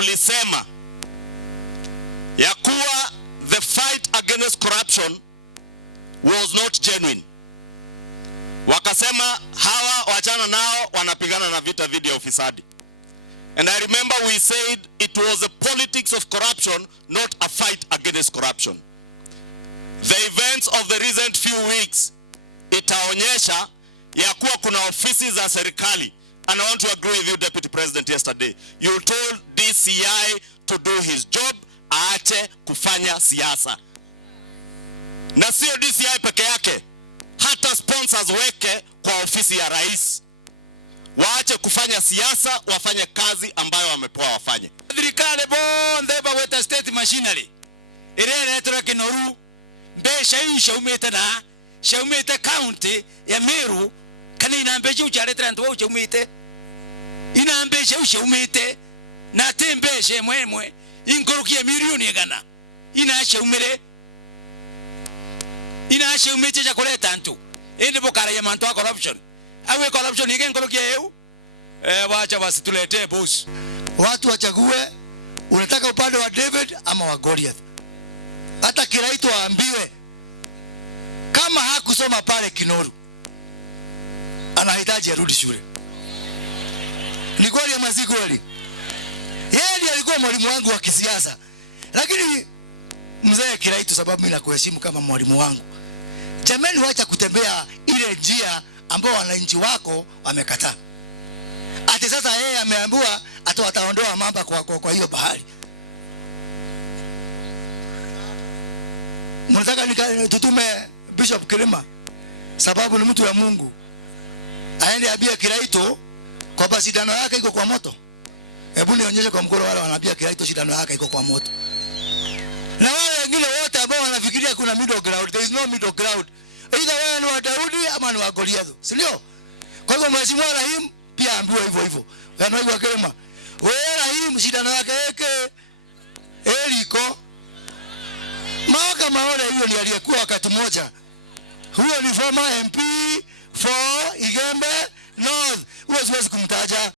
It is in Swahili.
tulisema ya kuwa the fight against corruption was not genuine. Wakasema hawa wachana nao, wanapigana na vita dhidi ya ufisadi. And I remember we said it was a politics of corruption, not a fight against corruption. The events of the recent few weeks itaonyesha ya kuwa kuna ofisi za serikali. And I want to agree with you, Deputy President, yesterday. You told DCI to do his job, aache kufanya siasa. Na sio DCI peke yake, hata sponsors weke kwa ofisi ya rais. Waache kufanya siasa, wafanye kazi ambayo wamepewa wafanye. Thirikari bonde bagweta state machinery irere tura Kinoru mbesha ishaumite na shaumite county ya Meru kana inambesha uchaletera ndo uchaumite inambesha ushaumite na tembeshe mwemwe ingorukia milioni gana inashaumire inashaumite cha kuleta ntu ende bokara ya mantu corruption awe corruption igengorukia eu wacha basi tulete boss. Watu wachague unataka upande wa David ama wa Goliath. Hata Kiraitu waambiwe kama hakusoma pale Kinoru anahitaji arudi shule. Ni kweli ama si kweli? Yeye ndiye alikuwa mwalimu wangu wa kisiasa. Lakini mzee Kiraitu, sababu mimi nakuheshimu kama mwalimu wangu, jamani, wacha kutembea ile njia ambao wananchi wako wamekataa. Ati sasa yeye ameambiwa ataondoa mamba kwa hiyo bahari. Mnataka tutume Bishop Kilima sababu ni mtu wa Mungu aende abia Kiraitu kwa shindano yake iko kwa moto? Hebu nionyeshe kwa mkono wale wanabia Kiraitu shindano yake iko kwa moto. Na wale wengine wote ambao wanafikiria kuna middle ground, there is no middle ground. Either wewe ni wa Daudi ama ni wa Goliath, si ndio? Kwa hivyo Mheshimiwa Rahim pia ambiwa hivyo hivyo. Yanaiwa Kilima, wewe Rahim shindano yake eliko Maka Maole, hiyo ni aliyekuwa wakati mmoja. Huyo ni former MP for Igembe North. Huwezi kumtaja.